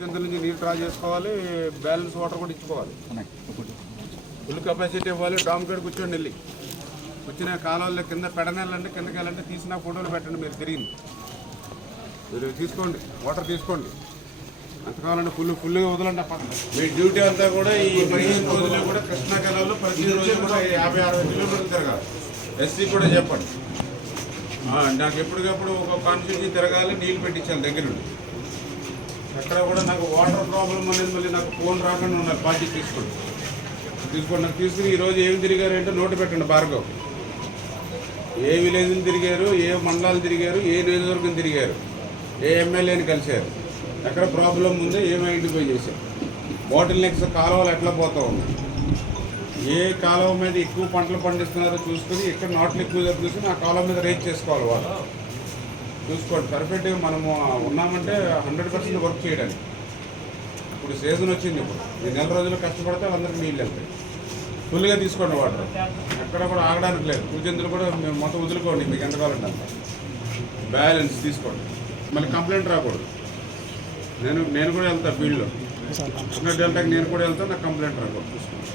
కింద నుంచి నీరు డ్రా చేసుకోవాలి, బ్యాలెన్స్ వాటర్ కూడా ఇచ్చుకోవాలి. ఫుల్ కెపాసిటీ ఇవ్వాలి. డామ్ కాడ కూర్చోండి, వెళ్ళి వచ్చిన కాలువల్లో కింద పెడనెళ్ళండి, కిందకి వెళ్ళండి, తీసిన ఫోటోలు పెట్టండి. మీరు తిరిగింది మీరు తీసుకోండి, వాటర్ తీసుకోండి. ఎంత కావాలంటే ఫుల్గా వదలండి. మీ డ్యూటీ అంతా కూడా ఈ 15 రోజుల్లో కూడా కృష్ణా కెనాల్లో ప్రతి రోజు కూడా 50-60 కిలోమీటర్లు తిరగాలి. ఎస్సీ కూడా చెప్పండి. నాకు ఎప్పటికప్పుడు ఒక కాన్స్టిట్యూన్సీ తిరగాలి, నీళ్ళు పెట్టించాలి దగ్గర నుండి. ఎక్కడ కూడా నాకు వాటర్ ప్రాబ్లం అనేది మళ్ళీ నాకు ఫోన్ రాకుండా ఉండాలి. పార్టీ తీసుకోండి నాకు తీసుకుని ఈరోజు ఏమి తిరిగారంటే నోటు పెట్టండి. భార్గవ్ ఏ విలేజ్ని తిరిగారు, ఏ మండలాలు తిరిగారు, ఏ నియోజకవర్గం తిరిగారు, ఏ ఎమ్మెల్యేని కలిశారు, ఎక్కడ ప్రాబ్లం ఉందో ఏమి ఐడెంటిఫై చేశారు, బాటిల్ నెక్స్ కాలువలు ఎట్లా పోతూ ఉన్నాయి, ఏ కాలువ మీద ఎక్కువ పంటలు పండిస్తున్నారో చూసుకుని ఎక్కడ నాట్లు ఎక్కువ చూసుకుని ఆ కాలువ మీద రేట్ చేసుకోవాలి. వాళ్ళు చూసుకోండి. పర్ఫెక్ట్గా మనము ఉన్నామంటే 100% వర్క్ చేయడానికి. ఇప్పుడు సీజన్ వచ్చింది. ఇప్పుడు ఈ నెల రోజులు కష్టపడితే అందరికీ నీళ్ళు వెళ్తాయి. ఫుల్గా తీసుకోండి వాటర్. ఎక్కడ కూడా ఆగడానికి లేదు. పూజంతులు కూడా మేము మొత్తం వదులుకోండి. మీకు ఎంత కావాలంటే అంత బ్యాలెన్స్ తీసుకోండి. మళ్ళీ కంప్లైంట్ రాకూడదు. నేను కూడా వెళ్తాను ఫీల్డ్లో. డెల్టాకి నేను కూడా వెళ్తాను. నాకు కంప్లైంట్ రాకూడదు. చూసుకోండి.